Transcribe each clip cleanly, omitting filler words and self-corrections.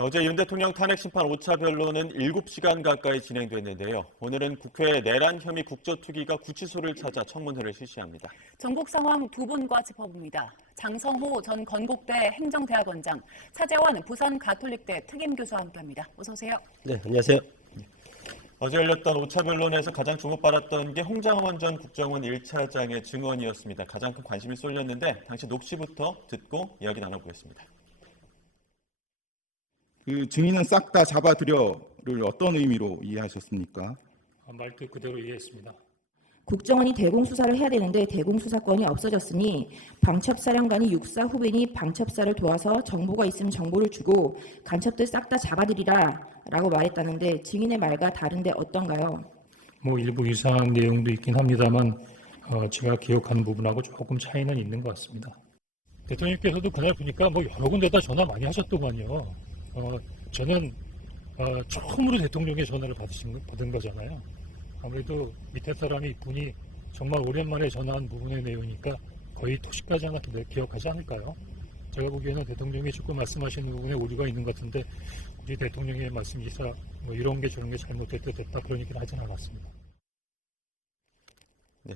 어제 윤 대통령 탄핵 심판 5차 변론은 7시간 가까이 진행됐는데요. 오늘은 국회 내란 혐의 국조특위가 구치소를 찾아 청문회를 실시합니다. 전국 상황 두 분과 짚어봅니다. 장성호 전 건국대 행정대학원장, 차재원 부산 가톨릭대 특임교수와 함께합니다. 어서 오세요. 네, 안녕하세요. 어제 열렸던 5차 변론에서 가장 주목받았던 게 홍장원 전 국정원 1차장의 증언이었습니다. 가장 큰 관심이 쏠렸는데 당시 녹취부터 듣고 이야기 나눠보겠습니다. 그 증인은 싹 다 잡아들여를 어떤 의미로 이해하셨습니까? 말뜻 그대로 이해했습니다. 국정원이 대공수사를 해야 되는데 대공수사권이 없어졌으니 방첩사령관이 육사 후배니 방첩사를 도와서 정보가 있으면 정보를 주고 간첩들 싹 다 잡아들이라 라고 말했다는데 증인의 말과 다른데 어떤가요? 일부 유사한 내용도 있긴 합니다만 제가 기억하는 부분하고 조금 차이는 있는 것 같습니다. 대통령께서도 그날 보니까 여러 군데다 전화 많이 하셨더만요. 저는 처음으로 대통령의 전화를 받은 거잖아요. 아무래도 밑에 사람이 분이 정말 오랜만에 전화한 부분의 내용이니까 거의 토식하지 않아 기억하지 않을까요? 제가 보기에는 대통령이 조금 말씀하시는 부분에 오류가 있는 것 같은데 우리 대통령의 말씀이사 이런 게 저런 게 잘못됐다 그런 얘기를 하진 않았습니다. 네,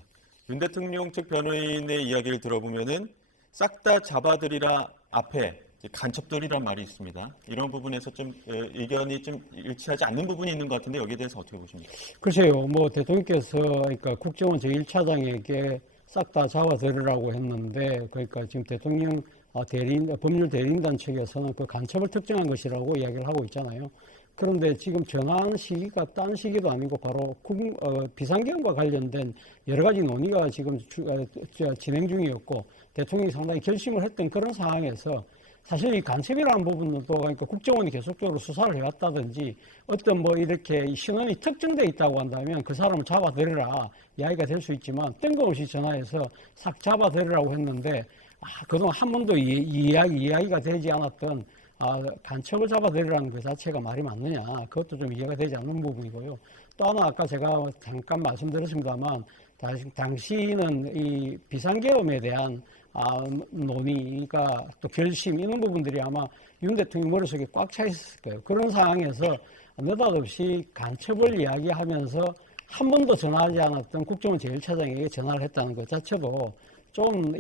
윤 대통령 측 변호인의 이야기를 들어보면은 싹 다 잡아들이라 앞에 간첩들이란 말이 있습니다. 이런 부분에서 좀 의견이 좀 일치하지 않는 부분이 있는 것 같은데 여기에 대해서 어떻게 보십니까? 글쎄요, 대통령께서 그러니까 국정원 제1차장에게 싹 다 잡아들으라고 했는데, 그러니까 지금 대통령 법률 대리인단 측에서는 그 간첩을 특정한 것이라고 이야기를 하고 있잖아요. 그런데 지금 정한 시기가 딴 시기도 아니고 바로 비상계엄과 관련된 여러 가지 논의가 지금 진행 중이었고 대통령이 상당히 결심을 했던 그런 상황에서 사실 이 간첩이라는 부분도 그러니까 국정원이 계속적으로 수사를 해왔다든지 어떤 이렇게 신원이 특정돼 있다고 한다면 그 사람을 잡아들여라 이야기가 될 수 있지만 뜬금없이 전화해서 싹 잡아들으라고 했는데 그동안 한 번도 이야기가 되지 않았던 간첩을 잡아들이라는 그 자체가 말이 맞느냐 그것도 좀 이해가 되지 않는 부분이고요. 또 하나 아까 제가 잠깐 말씀드렸습니다만 당시는 이 비상계엄에 대한 논의가 또 결심 이런 부분들이 아마 윤 대통령 머릿속에 꽉 차 있을 거예요. 그런 상황에서 느닷없이 간첩을 이야기하면서 한 번도 전화하지 않았던 국정원 제1차장에게 전화를 했다는 것 자체도 좀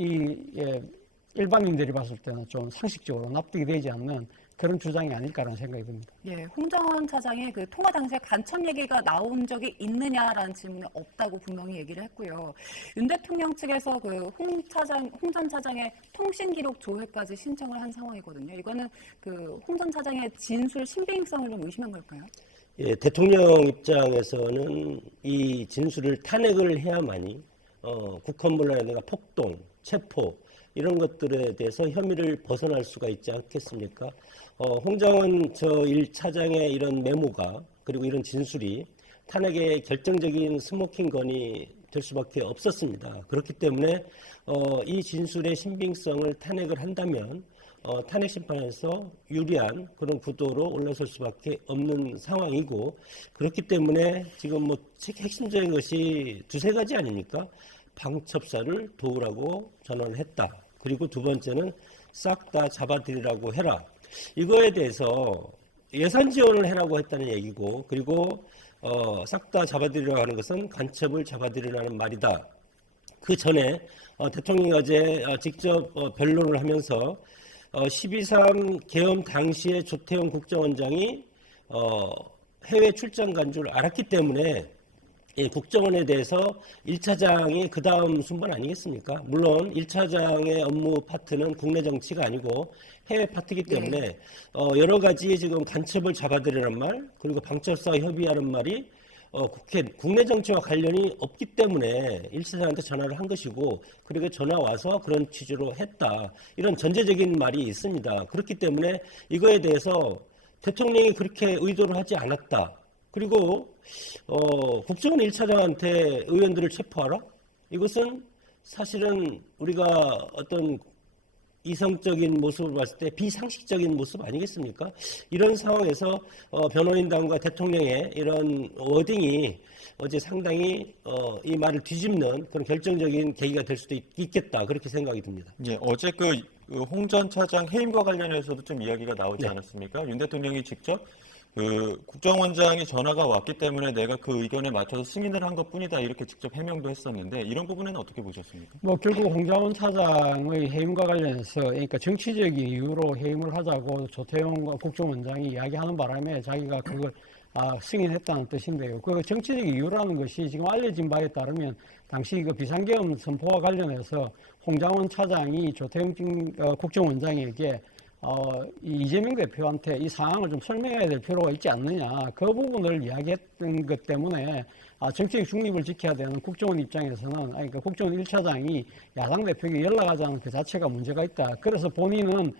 일반인들이 봤을 때는 좀 상식적으로 납득이 되지 않는 그런 주장이 아닐까라는 생각이 듭니다. 예, 홍정원 차장의 그 통화 당시에 간첩 얘기가 나온 적이 있느냐라는 질문은 없다고 분명히 얘기를 했고요. 윤 대통령 측에서 그 홍 전 차장의 통신 기록 조회까지 신청을 한 상황이거든요. 이거는 그 홍 전 차장의 진술 신빙성을 좀 의심한 걸까요? 예, 대통령 입장에서는 이 진술을 탄핵을 해야만이 국헌문란이나 폭동, 체포 이런 것들에 대해서 혐의를 벗어날 수가 있지 않겠습니까? 홍장원 저 1차장의 이런 메모가 그리고 이런 진술이 탄핵의 결정적인 스모킹건이 될 수밖에 없었습니다. 그렇기 때문에 이 진술의 신빙성을 탄핵을 한다면 탄핵 심판에서 유리한 그런 구도로 올라설 수밖에 없는 상황이고 그렇기 때문에 지금 핵심적인 것이 두세 가지 아닙니까? 방첩사를 도우라고 전화를 했다. 그리고 두 번째는 싹 다 잡아들이라고 해라. 이거에 대해서 예산 지원을 해라고 했다는 얘기고 그리고 싹 다 잡아들이라고 하는 것은 간첩을 잡아들이라는 말이다. 그 전에 대통령이 어제 직접 변론을 하면서 12.3 계엄 당시에 조태용 국정원장이 해외 출장 간 줄 알았기 때문에 국정원에 대해서 1차장이 그 다음 순번 아니겠습니까? 물론 1차장의 업무 파트는 국내 정치가 아니고 해외 파트이기 때문에 여러 가지 지금 간첩을 잡아들이라는 말 그리고 방첩사 협의하는 말이 국내 정치와 관련이 없기 때문에 1차장한테 전화를 한 것이고 그리고 전화 와서 그런 취지로 했다. 이런 전제적인 말이 있습니다. 그렇기 때문에 이거에 대해서 대통령이 그렇게 의도를 하지 않았다. 그리고 국정원 1차장한테 의원들을 체포하라? 이것은 사실은 우리가 어떤 이성적인 모습을 봤을 때 비상식적인 모습 아니겠습니까? 이런 상황에서 변호인단과 대통령의 이런 워딩이 어제 상당히 이 말을 뒤집는 그런 결정적인 계기가 될 수도 있겠다 그렇게 생각이 듭니다. 예, 어제 홍 전 차장 해임과 관련해서도 좀 이야기가 나오지 네. 않았습니까? 윤 대통령이 직접 국정원장이 전화가 왔기 때문에 내가 그 의견에 맞춰서 승인을 한 것뿐이다 이렇게 직접 해명도 했었는데 이런 부분에는 어떻게 보셨습니까? 뭐 결국 홍장원 차장의 해임과 관련해서 그러니까 정치적인 이유로 해임을 하자고 조태용 국정원장이 이야기하는 바람에 자기가 그걸 승인했다는 뜻인데요. 그 정치적 이유라는 것이 지금 알려진 바에 따르면 당시 그 비상계엄 선포와 관련해서 홍장원 차장이 조태용 국정원장에게 이재명 대표한테 이 상황을 좀 설명해야 될 필요가 있지 않느냐. 그 부분을 이야기했던 것 때문에 정치적 중립을 지켜야 되는 국정원 입장에서는 그러니까 국정원 1차장이 야당 대표에게 연락하지 않은 그 자체가 문제가 있다. 그래서 본인은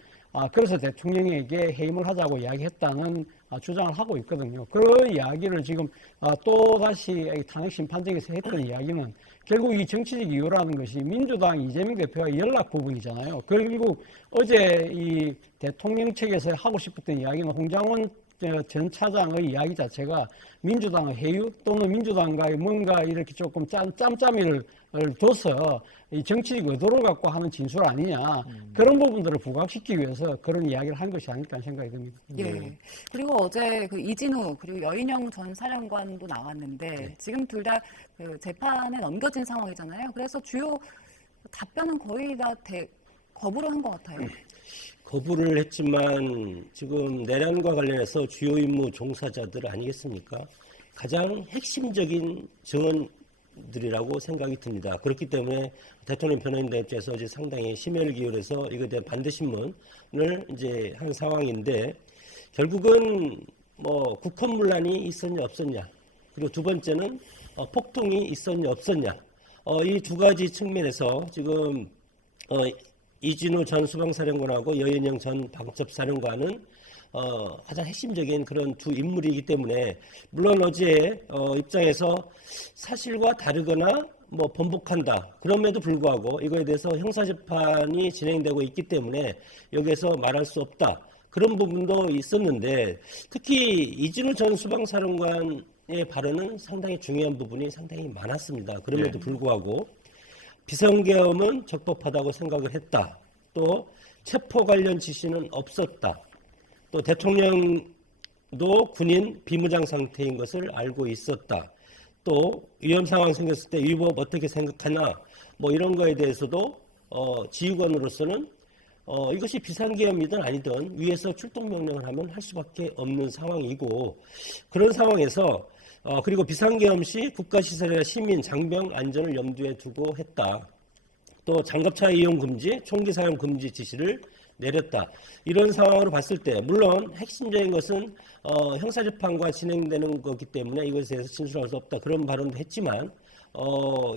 그래서 대통령에게 해임을 하자고 이야기했다는 주장을 하고 있거든요. 그 이야기를 지금 또 다시 탄핵 심판정에서 했던 이야기는 결국 이 정치적 이유라는 것이 민주당 이재명 대표와 연락 부분이잖아요. 결국 어제 이 대통령 측에서 하고 싶었던 이야기는 홍장원 전 차장의 이야기 자체가 민주당의 해유 또는 민주당과의 뭔가 이렇게 조금 짬짬이를 둬서 이 정치적 의도를 갖고 하는 진술 아니냐 그런 부분들을 부각시키기 위해서 그런 이야기를 한 것이 아닐까 생각이 듭니다. 예. 그리고 어제 그 이진우 그리고 여인영 전 사령관도 나왔는데 지금 둘 다 그 재판에 넘겨진 상황이잖아요. 그래서 주요 답변은 거의 다 거부를 한 것 같아요. 거부를 했지만 지금 내란과 관련해서 주요 임무 종사자들 아니겠습니까? 가장 핵심적인 증언들이라고 생각이 듭니다. 그렇기 때문에 대통령 변호인단 입장에서 어제 상당히 심혈을 기울여서 이거에 대한 반대 신문을 이제 한 상황인데 결국은 뭐 국헌문란이 있었냐 없었냐 그리고 두 번째는 폭동이 있었냐 없었냐 이 두 가지 측면에서 지금 이진우 전 수방사령관하고 여인영 전 방첩사령관은 가장 핵심적인 그런 두 인물이기 때문에 물론 어제 입장에서 사실과 다르거나 뭐 번복한다 그럼에도 불구하고 이거에 대해서 형사재판이 진행되고 있기 때문에 여기에서 말할 수 없다 그런 부분도 있었는데 특히 이진우 전 수방사령관의 발언은 상당히 중요한 부분이 상당히 많았습니다. 그럼에도 불구하고 비상계엄은 적법하다고 생각을 했다. 또 체포 관련 지시는 없었다. 또 대통령도 군인 비무장 상태인 것을 알고 있었다. 또 위험 상황 생겼을 때 위법 어떻게 생각하나 뭐 이런 거에 대해서도 지휘관으로서는 이것이 비상계엄이든 아니든 위에서 출동 명령을 하면 할 수밖에 없는 상황이고 그런 상황에서 그리고 비상계엄 시 국가시설이나 시민, 장병 안전을 염두에 두고 했다. 또 장갑차 이용 금지, 총기 사용 금지 지시를 내렸다. 이런 상황으로 봤을 때 물론 핵심적인 것은 형사재판과 진행되는 거기 때문에 이것에 대해서 진술할 수 없다. 그런 발언도 했지만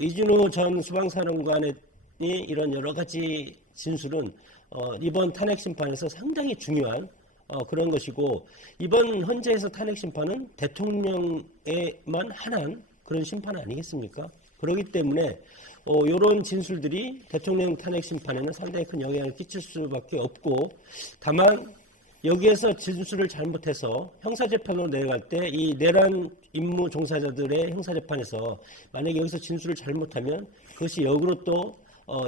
이진우 전 수방사령관의 이런 여러 가지 진술은 이번 탄핵 심판에서 상당히 중요한 그런 것이고 이번 헌재에서 탄핵 심판은 대통령에만 한한 그런 심판 아니겠습니까? 그렇기 때문에 이런 진술들이 대통령 탄핵 심판에는 상당히 큰 영향을 끼칠 수밖에 없고 다만 여기에서 진술을 잘못해서 형사재판으로 내려갈 때 이 내란 임무 종사자들의 형사재판에서 만약에 여기서 진술을 잘못하면 그것이 역으로 또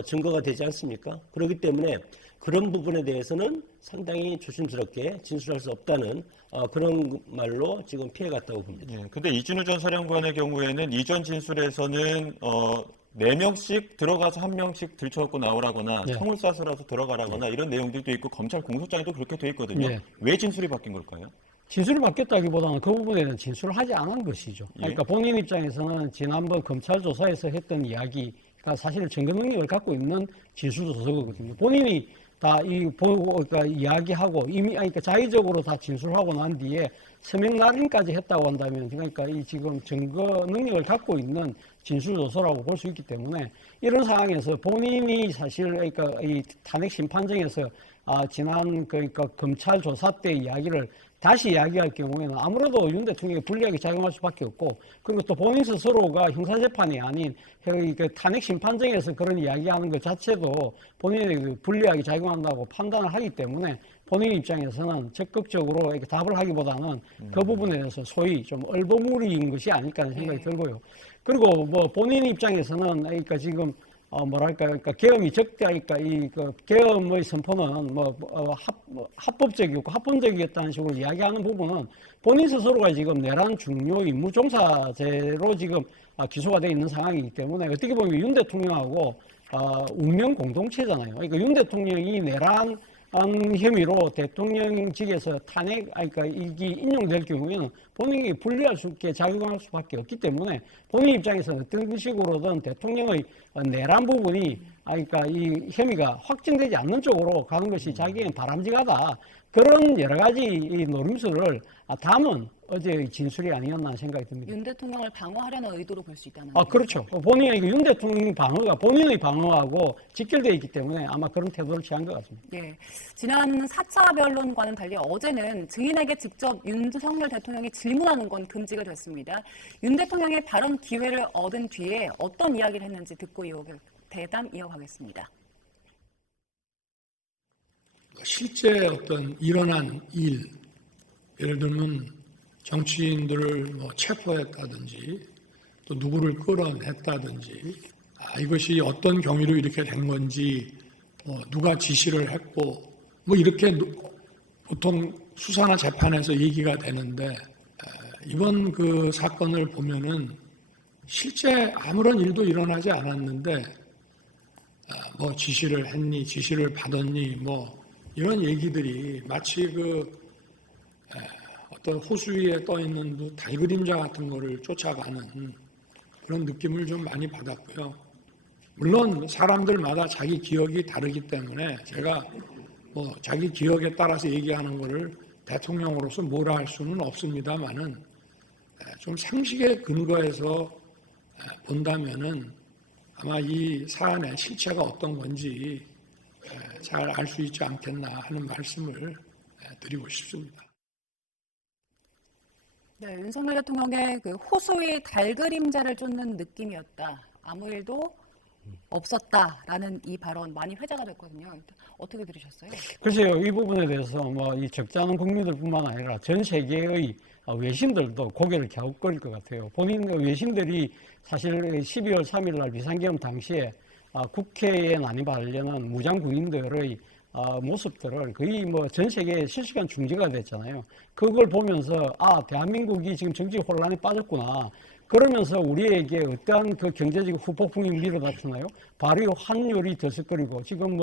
증거가 되지 않습니까? 그렇기 때문에 그런 부분에 대해서는 상당히 조심스럽게 진술할 수 없다는 그런 말로 지금 피해갔다고 봅니다. 예, 근데 이진우 전 사령관의 경우에는 이전 진술에서는 4명씩 들어가서 1명씩 들쳐갖고 나오라거나 네. 총을 쏴서라도 들어가라거나 이런 내용들도 있고 검찰 공소장에도 그렇게 돼 있거든요. 네. 왜 진술이 바뀐 걸까요? 진술을 바뀌었다기보다는 그 부분에 대한 진술을 하지 않은 것이죠. 그러니까 본인 입장에서는 지난번 검찰 조사에서 했던 이야기가 사실 증거 능력을 갖고 있는 진술 조서거든요. 본인이 다 그러니까 이야기하고 이미 그러니까 자의적으로 다 진술하고 난 뒤에 서명 날인까지 했다고 한다면 그러니까 이 지금 증거 능력을 갖고 있는 진술 조서라고 볼 수 있기 때문에 이런 상황에서 본인이 사실 그러니까 이 탄핵 심판정에서 지난 그러니까 검찰 조사 때 이야기를 다시 이야기할 경우에는 아무래도 윤 대통령이 불리하게 작용할 수밖에 없고, 그리고 또 본인 스스로가 형사재판이 아닌 그 탄핵 심판정에서 그런 이야기하는 것 자체도 본인에게 불리하게 작용한다고 판단을 하기 때문에 본인 입장에서는 적극적으로 이렇게 답을 하기보다는 그 부분에 대해서 소위 좀 얼버무리인 것이 아닐까 하는 생각이 들고요. 그리고 뭐 본인 입장에서는 그러니까 지금 그러니까 계엄이 적대하니까 그 계엄의 선포는 합법적이고 합헌적이었다는 식으로 이야기하는 부분은 본인 스스로가 지금 내란 중요 임무 종사죄로 지금 기소가 되어 있는 상황이기 때문에 어떻게 보면 윤 대통령하고 운명 공동체잖아요. 그러니까 윤 대통령이 내란 혐의로 대통령직에서 그러니까 이게 인용될 경우에는 본인이 불리할 수 있게 작용할 수밖에 없기 때문에 본인 입장에서는 어떤 식으로든 대통령의 내란 부분이 그러니까 이 혐의가 확정되지 않는 쪽으로 가는 것이 자기에겐 바람직하다. 그런 여러 가지 이 노림수를 담은 어제의 진술이 아니었나 생각이 듭니다. 윤 대통령을 방어하려는 의도로 볼 수 있다는 그렇죠. 본인의 윤 대통령 방어가 본인의 방어하고 직결되어 있기 때문에 아마 그런 태도를 취한 것 같습니다. 예. 지난 4차 변론과는 달리 어제는 증인에게 직접 윤석열 대통령이 질문하는 건 금지가 됐습니다. 윤 대통령의 발언 기회를 얻은 뒤에 어떤 이야기를 했는지 듣고 대담 이어가겠습니다. 실제 어떤 일어난 일, 예를 들면 정치인들을 체포했다든지 또 누구를 끌어냈다든지 이것이 어떤 경위로 이렇게 된 건지 누가 지시를 했고 이렇게 보통 수사나 재판에서 얘기가 되는데 이번 그 사건을 보면은 실제 아무런 일도 일어나지 않았는데 지시를 했니, 지시를 받았니, 이런 얘기들이 마치 어떤 호수 위에 떠 있는 달그림자 같은 거를 쫓아가는 그런 느낌을 좀 많이 받았고요. 물론 사람들마다 자기 기억이 다르기 때문에 제가 자기 기억에 따라서 얘기하는 거를 대통령으로서 뭐라 할 수는 없습니다만은 좀 상식에 근거해서 본다면은 아마 이 사안의 실체가 어떤 건지 잘 알 수 있지 않겠나 하는 말씀을 드리고 싶습니다. 네, 윤석열 대통령의 그 호수의 달그림자를 쫓는 느낌이었다. 아무 일도 없었다라는 이 발언 많이 회자가 됐거든요. 어떻게 들으셨어요? 글쎄요, 이 부분에 대해서 이 적지 않은 국민들뿐만 아니라 전 세계의 외신들도 고개를 갸웃거릴 것 같아요. 본인 외신들이 사실 12월 3일 날 비상계엄 당시에 국회에 난입하려는 무장 군인들의 모습들을 거의 전 세계에 실시간 중계가 됐잖아요. 그걸 보면서 대한민국이 지금 정치 혼란에 빠졌구나. 그러면서 우리에게 어떠한 그 경제적 후폭풍이 밀어닥치나요? 바로 환율이 들썩거리고 지금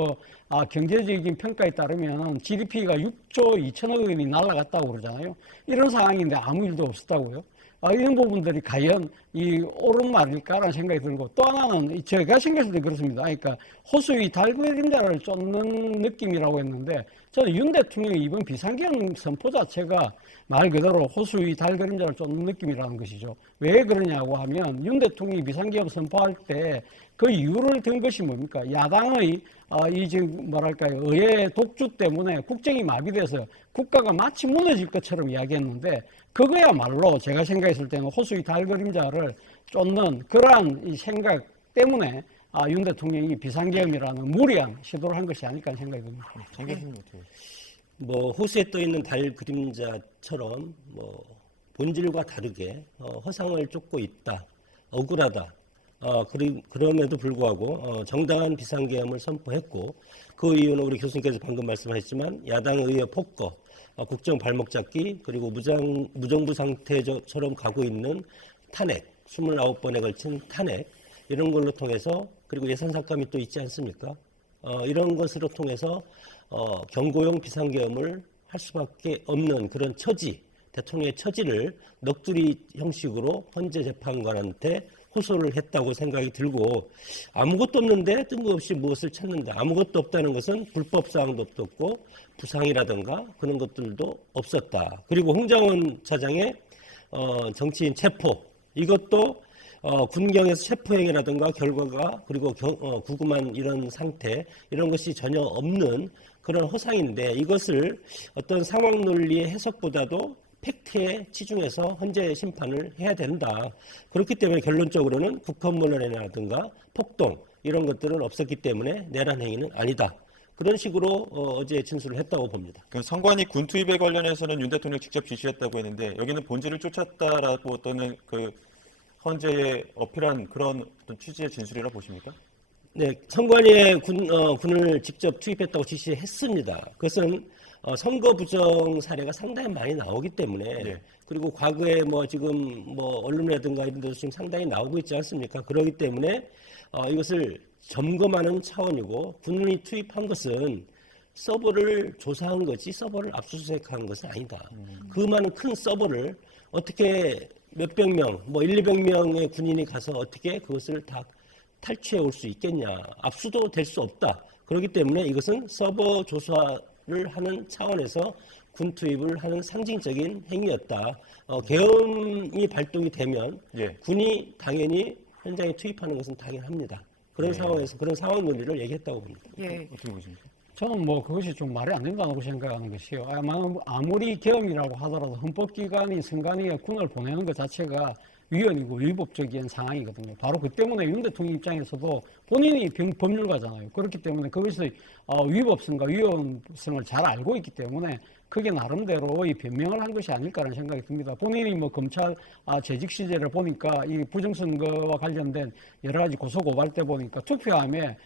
경제적인 평가에 따르면 GDP가 6조 2천억 원이 날아갔다고 그러잖아요. 이런 상황인데 아무 일도 없었다고요? 이런 부분들이 과연 이 옳은 말일까라는 생각이 들고, 또 하나는 제가 생각했을 때 그렇습니다. 그러니까 호수의 달그림자를 쫓는 느낌이라고 했는데 저는 윤 대통령의 이번 비상계엄 선포 자체가 말 그대로 호수의 달그림자를 쫓는 느낌이라는 것이죠. 왜 그러냐고 하면 윤 대통령이 비상계엄 선포할 때 그 이유를 든 것이 뭡니까? 야당의 이 지금 의회 독주 때문에 국정이 마비돼서 국가가 마치 무너질 것처럼 이야기했는데 그거야말로 제가 생각했을 때는 호수의 달그림자를 쫓는 그러한 이 생각 때문에 윤 대통령이 비상계엄이라는 무리한 시도를 한 것이 아닐까 하는 생각이 듭니다. 장 교수님 어떻게? 호수에 떠 있는 달 그림자처럼 본질과 다르게 허상을 쫓고 있다, 억울하다. 그럼에도 불구하고 정당한 비상계엄을 선포했고, 그 이유는 우리 교수님께서 방금 말씀하셨지만 야당 의회 폭거, 국정 발목 잡기, 그리고 무정부 상태처럼 가고 있는 탄핵, 29번에 걸친 탄핵, 이런 걸로 통해서, 그리고 예산 삭감이 또 있지 않습니까? 이런 것으로 통해서 경고용 비상계엄을 할 수밖에 없는 그런 처지, 대통령의 처지를 넋두리 형식으로 헌재 재판관한테 호소를 했다고 생각이 들고, 아무것도 없는데 뜬금없이 무엇을 찾는다. 아무것도 없다는 것은 불법 사항도 없었고 부상이라든가 그런 것들도 없었다. 그리고 홍장원 차장의 정치인 체포, 이것도 군경에서 체포행위라든가 결과가, 그리고 구금한 이런 상태, 이런 것이 전혀 없는 그런 허상인데 이것을 어떤 상황 논리의 해석보다도 팩트에 치중해서 헌재 심판을 해야 된다. 그렇기 때문에 결론적으로는 국헌문란이라든가 폭동 이런 것들은 없었기 때문에 내란 행위는 아니다. 그런 식으로 어제 진술을 했다고 봅니다. 그 선관위 군 투입에 관련해서는 윤 대통령 직접 지시했다고 했는데 여기는 본질을 쫓았다라고 또는 그 헌재에 어필한 그런 어떤 취지의 진술이라 보십니까? 네, 선관위에 군을 직접 투입했다고 지시했습니다. 그것은 선거 부정 사례가 상당히 많이 나오기 때문에 네. 그리고 과거에 뭐 지금 뭐 언론이라든가 이런 데서 지금 상당히 나오고 있지 않습니까? 그렇기 때문에 이것을 점검하는 차원이고 군이 투입한 것은 서버를 조사한 거지 서버를 압수수색한 것은 아니다. 그 많은 큰 서버를 어떻게 몇백 명, 뭐 1, 200명의 군인이 가서 어떻게 그것을 다 탈취해 올 수 있겠냐. 압수도 될 수 없다. 그렇기 때문에 이것은 서버 조사를 하는 차원에서 군 투입을 하는 상징적인 행위였다. 계엄이 발동이 되면 예. 군이 당연히 현장에 투입하는 것은 당연합니다. 그런 상황에서 그런 상황 논리를 얘기했다고 봅니다. 예. 어떻게 보십니까? 저는 뭐 그것이 좀 말이 안 된다고 생각하는 것이요. 아무리 계엄이라고 하더라도 헌법기관이 선관위에 군을 보내는 것 자체가 위헌이고 위법적인 상황이거든요. 바로 그 때문에 윤 대통령 입장에서도 본인이 법률가잖아요. 그렇기 때문에 그것의 위법성과 위헌성을 잘 알고 있기 때문에 그게 나름대로 이 변명을 한 것이 아닐까라는 생각이 듭니다. 본인이 뭐 검찰 재직 시절을 보니까 이 부정선거와 관련된 여러 가지 고소고발 때 보니까 투표함에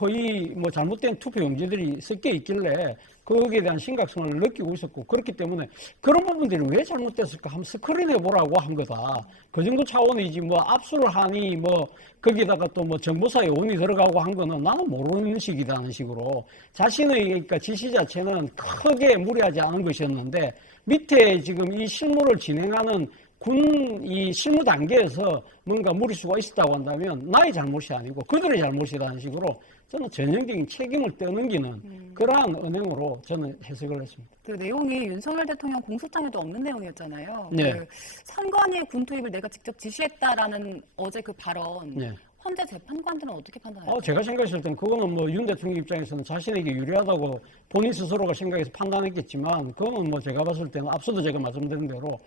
허위 잘못된 투표 용지들이 섞여 있길래 거기에 대한 심각성을 느끼고 있었고 그렇기 때문에 그런 부분들이 왜 잘못됐을까 한번 스크린해 보라고 한 거다. 그 정도 차원이지 뭐 압수를 하니 뭐 거기다가 또 뭐 정보사에 온이 들어가고 한 거는 나는 모르는 식이라는 식으로 자신의 그러니까 지시 자체는 크게 무리하지 않은 것이었는데 밑에 지금 이 실무를 진행하는 군 이 실무 단계에서 뭔가 무리수가 있었다고 한다면 나의 잘못이 아니고 그들의 잘못이라는 식으로 저는 전형적인 책임을 떠넘기는 그러한 언행으로 저는 해석을 했습니다. 그 내용이 윤석열 대통령 공소장에도 없는 내용이었잖아요. 네. 그 선관위의 군 투입을 내가 직접 지시했다라는 어제 그 발언. 네. 헌재 재판관들은 어떻게 판단해요? 제가 생각했을 땐 그거는 뭐 윤 대통령 입장에서는 자신에게 유리하다고 본인 스스로가 생각해서 판단했겠지만 그거는 뭐 제가 봤을 때는 앞서도 제가 말씀드린 대로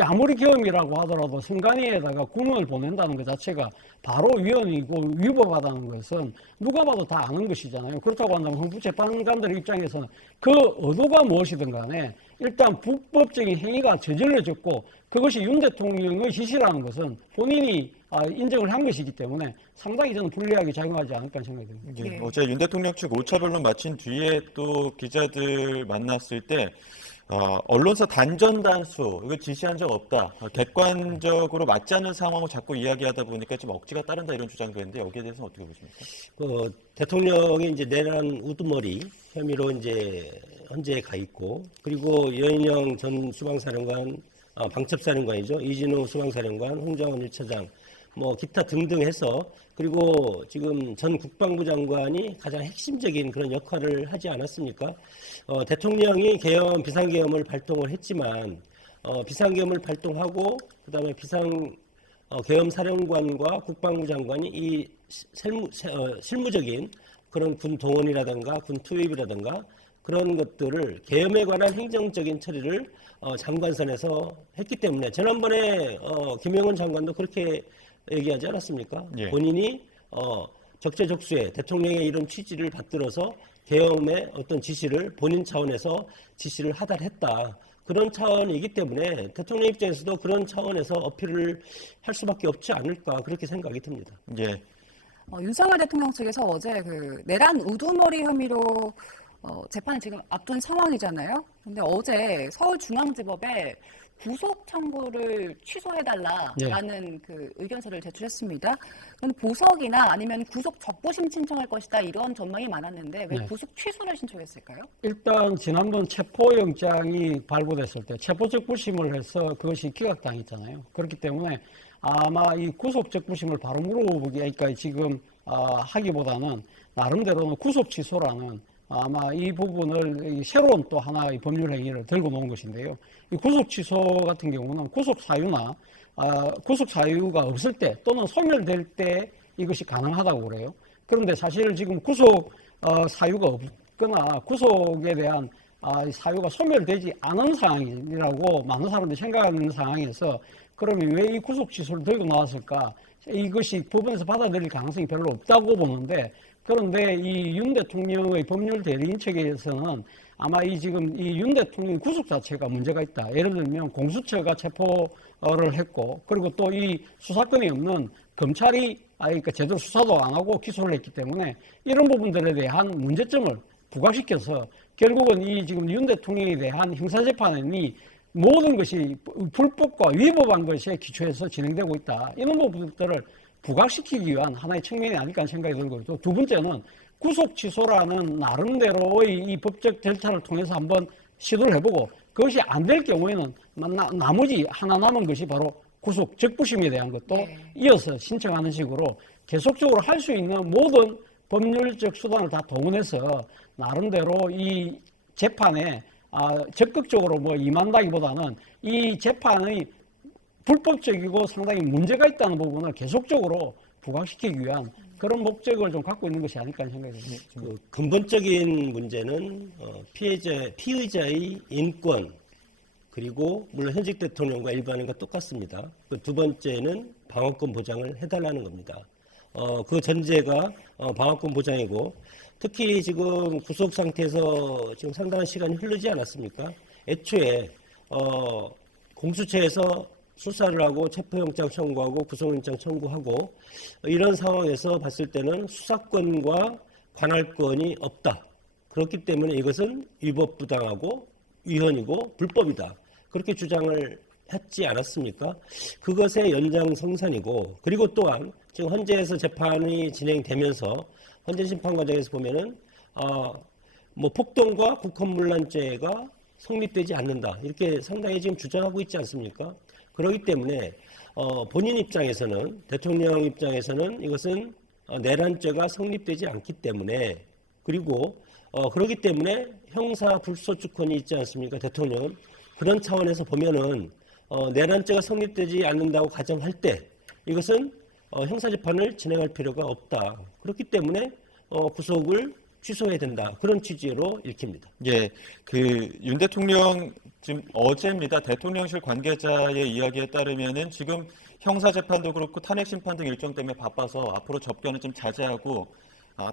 아무리 계엄이라고 하더라도 선관위에다가 군을 보낸다는 것 자체가 바로 위헌이고 위법하다는 것은 누가 봐도 다 아는 것이잖아요. 그렇다고 한다면 헌법재판관들 입장에서는 그 의도가 무엇이든 간에 일단 불법적인 행위가 저질러졌고 그것이 윤 대통령의 지시라는 것은 본인이 인정을 한 것이기 때문에 상당히 저는 불리하게 작용하지 않을까 생각이 듭니다. 예. 네. 어제 윤 대통령 측 5차 변론 마친 뒤에 또 기자들 만났을 때 언론사 단전단수 이거 지시한 적 없다. 객관적으로 맞지 않는 상황을 자꾸 이야기하다 보니까 좀 억지가 따른다 이런 주장도 했는데 여기에 대해서는 어떻게 보십니까? 대통령이 이제 내란 우두머리 혐의로 이제 헌재에 가 있고 그리고 여인영 전 수방사령관 방첩사령관이죠. 이진우 수방사령관, 홍장원 1차장 뭐 기타 등등 해서 그리고 지금 전 국방부 장관이 가장 핵심적인 그런 역할을 하지 않았습니까? 대통령이 비상계엄을 발동을 했지만 비상계엄을 발동하고 그다음에 계엄사령관과 국방부 장관이 이 실무적인 그런 군 동원이라든가 군 투입이라든가 그런 것들을 계엄에 관한 행정적인 처리를 장관선에서 했기 때문에 지난번에 김영은 장관도 그렇게 얘기하지 않았습니까? 예. 본인이 적재적소에 대통령의 이런 취지를 받들어서 계엄의 어떤 지시를 본인 차원에서 지시를 하달했다. 그런 차원이기 때문에 대통령 입장에서도 그런 차원에서 어필을 할 수밖에 없지 않을까 그렇게 생각이 듭니다. 예. 윤석열 대통령 측에서 어제 그 내란 우두머리 혐의로 재판을 지금 앞둔 상황이잖아요. 근데 어제 서울중앙지법에 구속 청구를 취소해달라라는 그 의견서를 제출했습니다. 그럼 보석이나 아니면 구속 적부심 신청할 것이다 이런 전망이 많았는데 왜 구속 취소를 신청했을까요? 일단 지난번 체포영장이 발부됐을 때 체포적부심을 해서 그것이 기각당했잖아요. 그렇기 때문에 아마 이 구속적부심을 바로 물어보기가 지금 하기보다는 나름대로는 구속 취소라는 아마 이 부분을 새로운 또 하나의 법률 행위를 들고 놓은 것인데요. 이 구속 취소 같은 경우는 구속 사유가 없을 때 또는 소멸될 때 이것이 가능하다고 그래요. 그런데 사실 지금 구속 사유가 있거나 구속에 대한 사유가 소멸되지 않은 상황이라고 많은 사람들이 생각하는 상황에서 그러면 왜 이 구속 취소를 들고 나왔을까? 이것이 법원에서 받아들일 가능성이 별로 없다고 보는데, 그런데 이 윤 대통령의 법률 대리인 측에서는 아마 지금 이 윤 대통령 구속 자체가 문제가 있다. 예를 들면 공수처가 체포를 했고, 그리고 또 이 수사권이 없는 검찰이 그러니까 제대로 수사도 안 하고 기소를 했기 때문에 이런 부분들에 대한 문제점을 부각시켜서 결국은 이 지금 윤 대통령에 대한 형사재판이 모든 것이 불법과 위법한 것에 기초해서 진행되고 있다. 이런 부분들을 부각시키기 위한 하나의 측면이 아닐까 하는 생각이 들고, 또 두 번째는 구속 취소라는 나름대로의 이 법적 절차를 통해서 한번 시도를 해보고 그것이 안 될 경우에는 나머지 하나 남은 것이 바로 구속 적부심에 대한 것도 이어서 신청하는 식으로 계속적으로 할 수 있는 모든 법률적 수단을 다 동원해서 나름대로 이 재판에 적극적으로 임한다기보다는 이 재판의 불법적이고 상당히 문제가 있다는 부분을 계속적으로 부각시키기 위한 그런 목적을 좀 갖고 있는 것이 아닐까 하는 생각이 듭니다. 그 근본적인 문제는 피의자의 인권, 그리고 물론 현직 대통령과 일반인과 똑같습니다. 그 두 번째는 방어권 보장을 해달라는 겁니다. 그 전제가 방어권 보장이고, 특히 지금 구속 상태에서 지금 상당한 시간이 흐르지 않았습니까? 애초에 공수처에서 수사를 하고 체포영장 청구하고 구속영장 청구하고 이런 상황에서 봤을 때는 수사권과 관할권이 없다. 그렇기 때문에 이것은 위법부당하고 위헌이고 불법이다. 그렇게 주장을 했지 않았습니까? 그것의 연장성산이고, 그리고 또한 지금 헌재에서 재판이 진행되면서 헌재 심판 과정에서 보면은 폭동과 국헌문란죄가 성립되지 않는다. 이렇게 상당히 지금 주장하고 있지 않습니까? 그렇기 때문에 본인 입장에서는, 대통령 입장에서는 이것은 내란죄가 성립되지 않기 때문에, 그리고 그렇기 때문에 형사 불소추권이 있지 않습니까? 대통령은 그런 차원에서 보면은 내란죄가 성립되지 않는다고 가정할 때 이것은 형사재판을 진행할 필요가 없다. 그렇기 때문에 구속을 취소해야 된다. 그런 취지로 읽힙니다. 예, 그 윤 대통령 지금 어제입니다. 대통령실 관계자의 이야기에 따르면은 지금 형사 재판도 그렇고 탄핵 심판 등 일정 때문에 바빠서 앞으로 접견을 좀 자제하고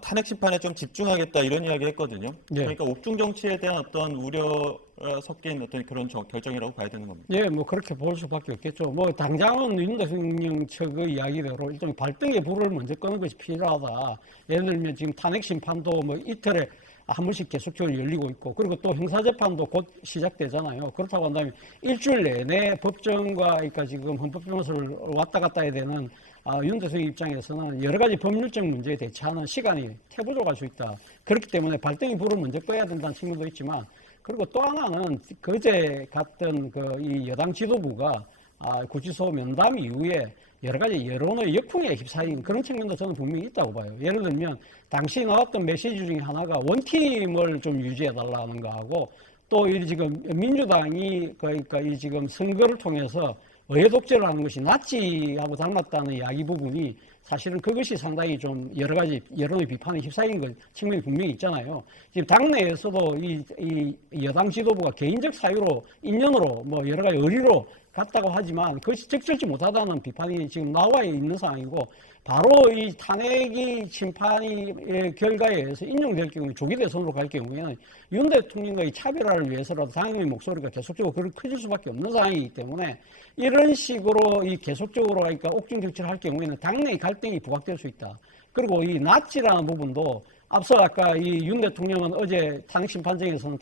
탄핵 심판에 좀 집중하겠다 이런 이야기했거든요. 예. 그러니까 옥중 정치에 대한 어떤 우려 섞인 어떤 그런 결정이라고 봐야 되는 겁니다. 예, 그렇게 볼 수밖에 없겠죠. 당장은 윤 대통령 측의 이야기대로 일종의 발등에 불을 먼저 끄는 것이 필요하다. 예를 들면 지금 탄핵 심판도 이틀에 한 번씩 계속적으로 열리고 있고, 그리고 또 형사재판도 곧 시작되잖아요. 그렇다고 한다면 일주일 내내 법정과 그러니까 지금 헌법변호사를 왔다 갔다 해야 되는 윤 대통령 입장에서는 여러 가지 법률적 문제에 대처하는 시간이 태부족할 수 있다. 그렇기 때문에 발등에 불을 먼저 꺼야 된다는 측면도 있지만, 그리고 또 하나는 그제 갔던 이 여당 지도부가 구치소 면담 이후에 여러 가지 여론의 역풍에 휩싸인 그런 측면도 저는 분명히 있다고 봐요. 예를 들면 당시 나왔던 메시지 중에 하나가 원팀을 좀 유지해달라는 거하고, 또 이 지금 민주당이 그러니까 이 지금 선거를 통해서 의회 독재를 하는 것이 나치하고 닮았다는 이야기 부분이 사실은 그것이 상당히 좀 여러 가지 여론의 비판에 휩싸인 것 측면이 분명히 있잖아요. 지금 당내에서도 이 여당 지도부가 개인적 사유로 인연으로 여러 가지 의리로 갔다고 하지만 그것이 적절치 못하다는 비판이 지금 나와 있는 상황이고, 바로 이 탄핵이 심판의 결과에 의해서 인용될 경우에 조기 대선으로 갈 경우에는 윤 대통령의 차별화를 위해서라도 당의 목소리가 계속적으로 커질 수밖에 없는 상황이기 때문에 이런 식으로 이 계속적으로 그러니까 옥중 정치를 할 경우에는 당내의 갈등이 부각될 수 있다. 그리고 이 나치라는 부분도 앞서 아까 이 윤 대통령은 어제 탄핵 심판정에서는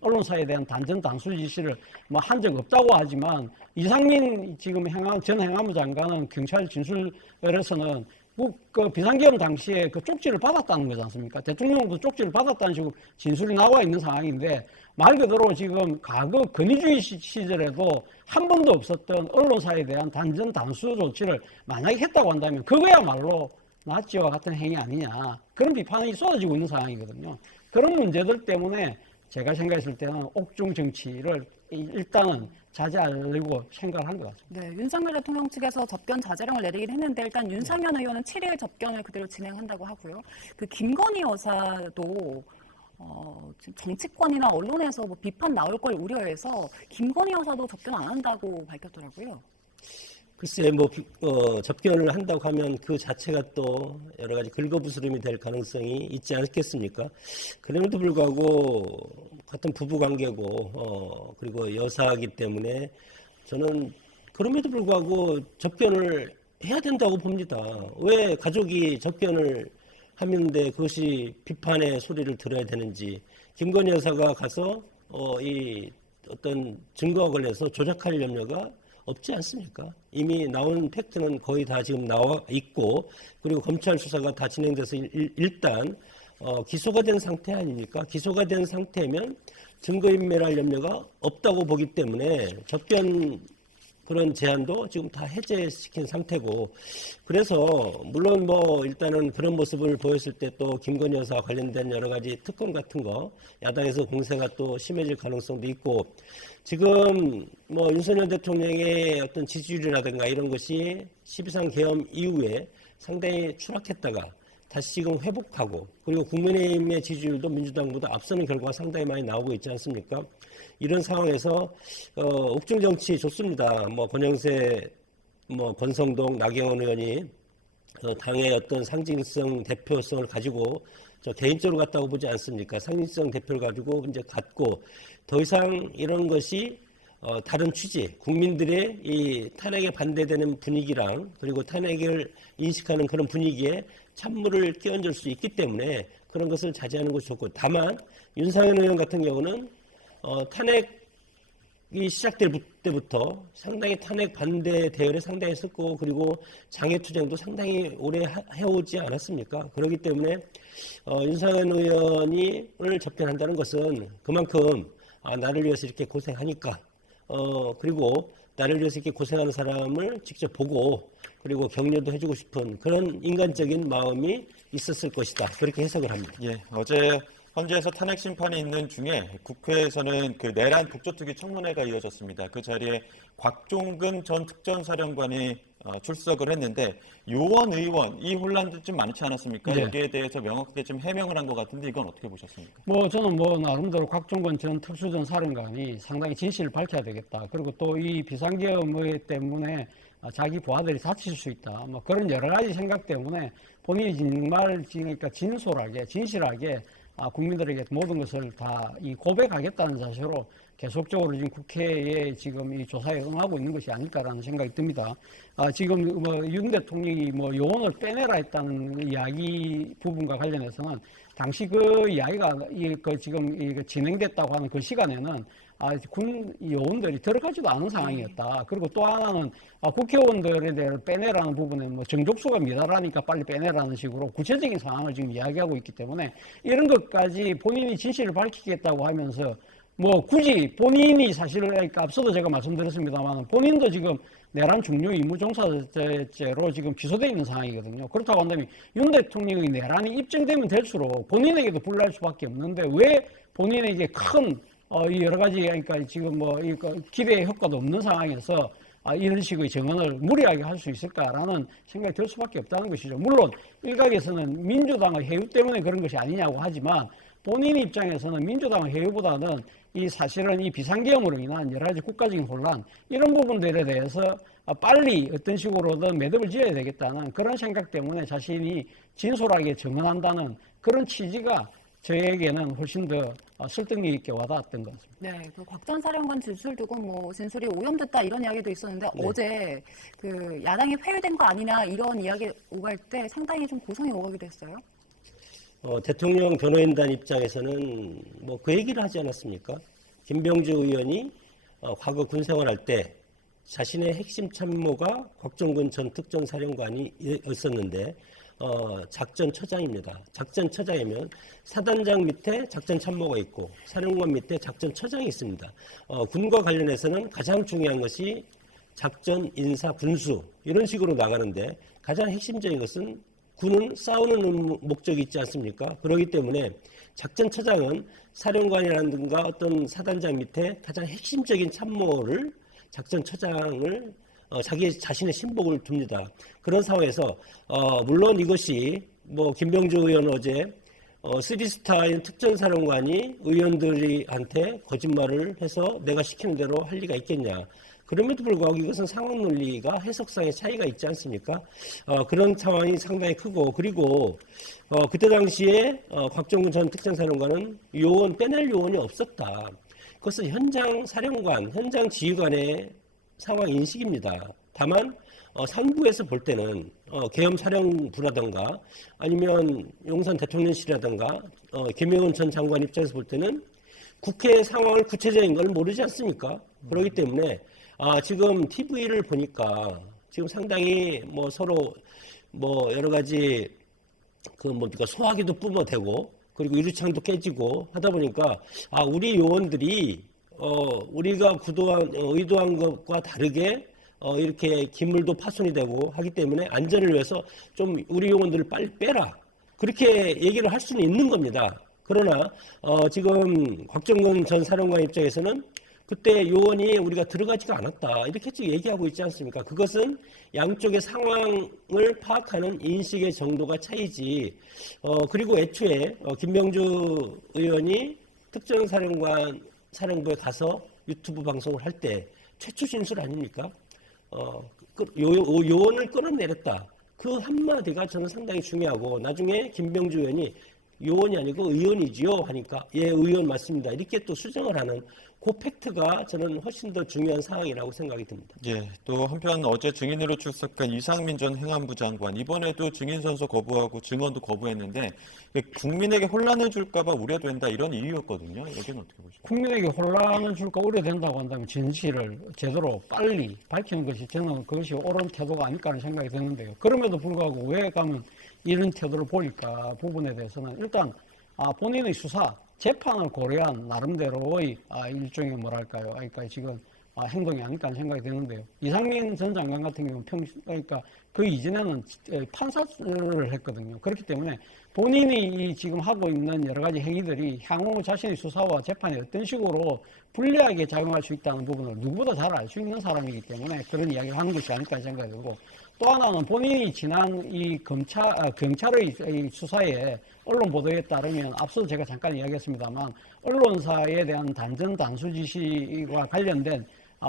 언론사에 대한 단전 단수 지시를 한 적 없다고 하지만, 이상민 지금 전 행안부 장관은 경찰 진술에서는 그 비상계엄 당시에 그 쪽지를 받았다는 거지 않습니까? 대통령도 쪽지를 받았다는 식으로 진술이 나와 있는 상황인데, 말 그대로 지금 과거 건의주의 시절에도 한 번도 없었던 언론사에 대한 단전 단수 조치를 만약에 했다고 한다면 그거야말로 나치와 같은 행위 아니냐, 그런 비판이 쏟아지고 있는 상황이거든요. 그런 문제들 때문에 제가 생각했을 때는 옥중 정치를 일단은 자제하려고 생각을 한 것 같습니다. 네, 윤석열 대통령 측에서 접견 자제령을 내리긴 했는데 일단 윤상현 의원은 7일 접견을 그대로 진행한다고 하고요. 그 김건희 여사도 지금 정치권이나 언론에서 뭐 비판 나올 걸 우려해서 김건희 여사도 접견 안 한다고 밝혔더라고요. 글쎄, 접견을 한다고 하면 그 자체가 또 여러 가지 긁어부스럼이 될 가능성이 있지 않겠습니까? 그럼에도 불구하고 같은 부부 관계고, 그리고 여사이기 때문에 저는 그럼에도 불구하고 접견을 해야 된다고 봅니다. 왜 가족이 접견을 하는데 그것이 비판의 소리를 들어야 되는지, 김건희 여사가 가서 이 어떤 증거와 관련해서 조작할 염려가 없지 않습니까? 이미 나온 팩트는 거의 다 지금 나와 있고, 그리고 검찰 수사가 다 진행돼서 일단 기소가 된 상태 아닙니까? 기소가 된 상태면 증거인멸할 염려가 없다고 보기 때문에 접견 그런 제한도 지금 다 해제시킨 상태고, 그래서 물론 일단은 그런 모습을 보였을 때 또 김건희 여사 관련된 여러 가지 특검 같은 거 야당에서 공세가 또 심해질 가능성도 있고, 지금 윤석열 대통령의 어떤 지지율이라든가 이런 것이 12.3 계엄 이후에 상당히 추락했다가 다시 지금 회복하고, 그리고 국민의힘의 지지율도 민주당보다 앞서는 결과가 상당히 많이 나오고 있지 않습니까? 이런 상황에서 옥중 정치 좋습니다. 권영세, 권성동, 나경원 의원이 당의 어떤 상징성 대표성을 가지고 저 개인적으로 갔다고 보지 않습니까? 상징성 대표를 가지고 이제 갔고, 더 이상 이런 것이 다른 취지, 국민들의 이 탄핵에 반대되는 분위기랑 그리고 탄핵을 인식하는 그런 분위기에 찬물을 끼얹을 수 있기 때문에 그런 것을 자제하는 것이 좋고, 다만 윤상현 의원 같은 경우는 탄핵이 시작될 때부터 상당히 탄핵 반대 대열에 상당히 했었고, 그리고 장애투쟁도 상당히 오래 해오지 않았습니까? 그렇기 때문에 윤상현 의원이 오늘 접견한다는 것은 그만큼 나를 위해서 이렇게 고생하니까, 그리고 나를 위해서 이렇게 고생하는 사람을 직접 보고 그리고 격려도 해주고 싶은 그런 인간적인 마음이 있었을 것이다. 그렇게 해석을 합니다. 예, 어제 헌재에서 탄핵 심판이 있는 중에 국회에서는 그 내란 국조특위 청문회가 이어졌습니다. 그 자리에 곽종근 전 특전사령관이 출석을 했는데, 요원 의원 이 혼란도 좀 많지 않았습니까? 네. 여기에 대해서 명확하게 좀 해명을 한 것 같은데 이건 어떻게 보셨습니까? 저는 나름대로 곽종건 전 특수전 사령관이 상당히 진실을 밝혀야 되겠다. 그리고 또 이 비상계엄 때문에 자기 부하들이 다칠 수 있다. 그런 여러 가지 생각 때문에 본인이 정말 그러니까 진실하게 국민들에게 모든 것을 다 고백하겠다는 자세로 계속적으로 지금 국회에 지금 이 조사에 응하고 있는 것이 아닐까라는 생각이 듭니다. 지금 윤 대통령이 요원을 빼내라 했다는 이야기 부분과 관련해서는 당시 그 이야기가 지금 진행됐다고 하는 그 시간에는 군 요원들이 들어가지도 않은 상황이었다. 그리고 또 하나는 국회의원들에 대해 빼내라는 부분에 정족수가 미달하니까 빨리 빼내라는 식으로 구체적인 상황을 지금 이야기하고 있기 때문에 이런 것까지 본인이 진실을 밝히겠다고 하면서 굳이 본인이 사실을, 그러니까 앞서도 제가 말씀드렸습니다만 본인도 지금 내란 중요 임무 종사죄로 지금 기소되어 있는 상황이거든요. 그렇다고 한다면 윤 대통령의 내란이 입증되면 될수록 본인에게도 불리할 수밖에 없는데 왜 본인에게 큰 여러 가지, 그러니까 지금 기대의 효과도 없는 상황에서 이런 식의 정언을 무리하게 할 수 있을까라는 생각이 들 수밖에 없다는 것이죠. 물론 일각에서는 민주당의 해유 때문에 그런 것이 아니냐고 하지만 본인 입장에서는 민주당의 해유보다는 사실은 이 비상계엄으로 인한 여러 가지 국가적인 혼란 이런 부분들에 대해서 빨리 어떤 식으로든 매듭을 지어야 되겠다는 그런 생각 때문에 자신이 진솔하게 정언한다는 그런 취지가 저에게는 훨씬 더 설득력 있게 와닿았던 것 같습니다. 네, 그 곽 전 사령관 진술 두고 진술이 오염됐다 이런 이야기도 있었는데 네. 어제 그 야당이 회유된 거 아니냐 이런 이야기 오갈 때 상당히 좀 고성이 오가기도 했어요. 대통령 변호인단 입장에서는 그 얘기를 하지 않았습니까? 김병주 의원이 과거 군 생활할 때 자신의 핵심 참모가 곽종근 전 특전사령관이었었는데 작전처장입니다. 작전처장이면 사단장 밑에 작전참모가 있고 사령관 밑에 작전처장이 있습니다. 군과 관련해서는 가장 중요한 것이 작전, 인사, 군수 이런 식으로 나가는데 가장 핵심적인 것은 군은 싸우는 목적이 있지 않습니까? 그렇기 때문에 작전처장은 사령관이라든가 어떤 사단장 밑에 가장 핵심적인 참모를 작전처장을 자신의 신복을 둡니다. 그런 상황에서 물론 이것이 김병주 의원 어제 쓰리스타인 특전사령관이 의원들한테 거짓말을 해서 내가 시키는 대로 할 리가 있겠냐. 그럼에도 불구하고 이것은 상황 논리가 해석상의 차이가 있지 않습니까? 그런 상황이 상당히 크고, 그리고 그때 당시에 곽정근 전 특전사령관은 요원, 빼낼 요원이 없었다. 그것은 현장 사령관, 현장 지휘관의 상황 인식입니다. 다만 상부에서 볼 때는 계엄 사령부라든가 아니면 용산 대통령실이라든가 김영훈 전 장관 입장에서 볼 때는 국회 상황을 구체적인 걸 모르지 않습니까? 그렇기 때문에 지금 TV를 보니까 지금 상당히 뭐 서로 뭐 여러 가지 그 뭡니까 소화기도 뿜어대고 그리고 유리창도 깨지고 하다 보니까 우리 요원들이 우리가 의도한 것과 다르게 이렇게 기물도 파손이 되고 하기 때문에 안전을 위해서 좀 우리 요원들을 빨리 빼라. 그렇게 얘기를 할 수는 있는 겁니다. 그러나 지금 곽정근 전 사령관 입장에서는 그때 요원이 우리가 들어가지가 않았다. 이렇게 지금 얘기하고 있지 않습니까? 그것은 양쪽의 상황을 파악하는 인식의 정도가 차이지. 그리고 애초에 김병주 의원이 사령부에 가서 유튜브 방송을 할 때 최초 진술 아닙니까? 요원을 끌어내렸다. 그 한마디가 저는 상당히 중요하고 나중에 김병주 의원이 요원이 아니고 의원이지요 하니까 예 의원 맞습니다. 이렇게 또 수정을 하는 그 팩트가 저는 훨씬 더 중요한 상황이라고 생각이 듭니다. 예, 또 한편 어제 증인으로 출석한 이상민 전 행안부 장관 이번에도 증인 선서 거부하고 증언도 거부했는데 국민에게 혼란을 줄까봐 우려된다 이런 이유였거든요. 여기는 어떻게 보십니까? 국민에게 혼란을 줄까 우려된다고 한다면 진실을 제대로 빨리 밝히는 것이 저는 그것이 옳은 태도가 아닐까 하는 생각이 드는데요. 그럼에도 불구하고 왜 가면 이런 태도를 보일까 부분에 대해서는 일단 본인의 수사, 재판을 고려한 나름대로의 일종의 뭐랄까요, 그러니까 지금 행동이 아닐까 하는 생각이 드는데요. 이상민 전 장관 같은 경우는 그러니까 그 이전에는 판사를 했거든요. 그렇기 때문에 본인이 지금 하고 있는 여러 가지 행위들이 향후 자신의 수사와 재판에 어떤 식으로 불리하게 작용할 수 있다는 부분을 누구보다 잘 알 수 있는 사람이기 때문에 그런 이야기를 하는 것이 아닐까 하는 생각이 들고 또 하나는 본인이 지난 이 경찰의 이 수사에 언론 보도에 따르면 앞서 제가 잠깐 이야기했습니다만 언론사에 대한 단전 단수 지시와 관련된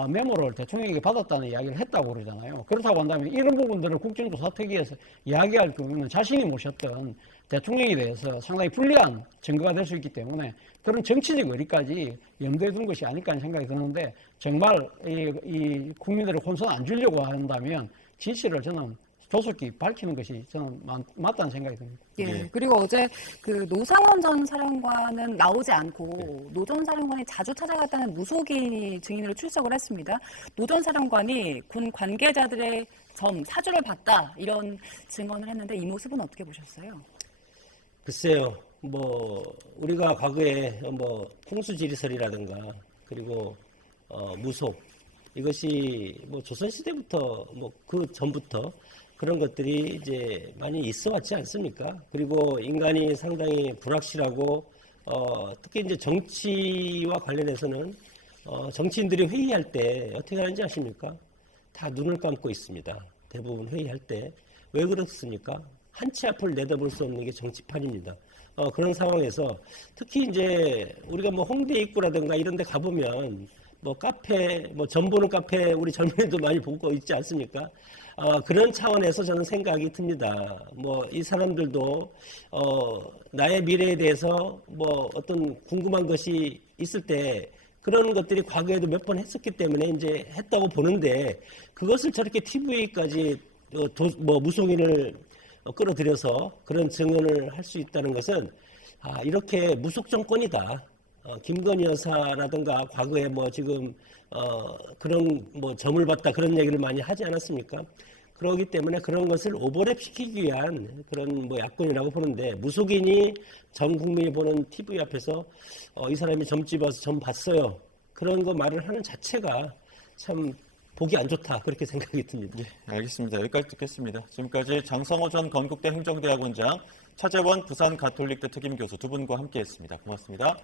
메모를 대통령에게 받았다는 이야기를 했다고 그러잖아요. 그렇다고 한다면 이런 부분들을 국정조사특위에서 이야기할 경우는 자신이 모셨던 대통령에 대해서 상당히 불리한 증거가 될 수 있기 때문에 그런 정치적 의리까지 염두에 둔 것이 아닐까 하는 생각이 드는데 정말 이 국민들을 혼선 안 주려고 한다면 진실을 저는 조속히 밝히는 것이 저는 맞다는 생각이 듭니다. 예. 그리고 어제 그 노상원 전 사령관은 나오지 않고 노 전 사령관이 자주 찾아갔다는 무속인이 증인으로 출석을 했습니다. 노 전 사령관이 군 관계자들의 사주를 봤다 이런 증언을 했는데 이 모습은 어떻게 보셨어요? 글쎄요, 우리가 과거에 풍수지리설이라든가 그리고 무속 이것이 조선시대부터 그 전부터 그런 것들이 이제 많이 있어 왔지 않습니까? 그리고 인간이 상당히 불확실하고 특히 이제 정치와 관련해서는 정치인들이 회의할 때 어떻게 하는지 아십니까? 다 눈을 감고 있습니다. 대부분 회의할 때. 왜 그렇습니까? 한 치 앞을 내다볼 수 없는 게 정치판입니다. 그런 상황에서 특히 이제 우리가 홍대 입구라든가 이런 데 가보면 카페, 점 보는 카페 우리 젊은이도 많이 보고 있지 않습니까? 그런 차원에서 저는 생각이 듭니다. 이 사람들도 나의 미래에 대해서 어떤 궁금한 것이 있을 때 그런 것들이 과거에도 몇 번 했었기 때문에 이제 했다고 보는데 그것을 저렇게 TV까지 무속인을 끌어들여서 그런 증언을 할 수 있다는 것은 이렇게 무속 정권이다. 김건희 여사라든가 과거에 지금 그런 점을 봤다 그런 얘기를 많이 하지 않았습니까? 그렇기 때문에 그런 것을 오버랩 시키기 위한 그런 약권이라고 보는데 무속인이 전 국민이 보는 TV 앞에서 이 사람이 점집 와서 점 봤어요. 그런 거 말을 하는 자체가 참 보기 안 좋다 그렇게 생각이 듭니다. 네, 알겠습니다. 여기까지 듣겠습니다. 지금까지 장성호 전 건국대 행정대학원장, 차재원 부산 가톨릭대 특임교수 두 분과 함께했습니다. 고맙습니다.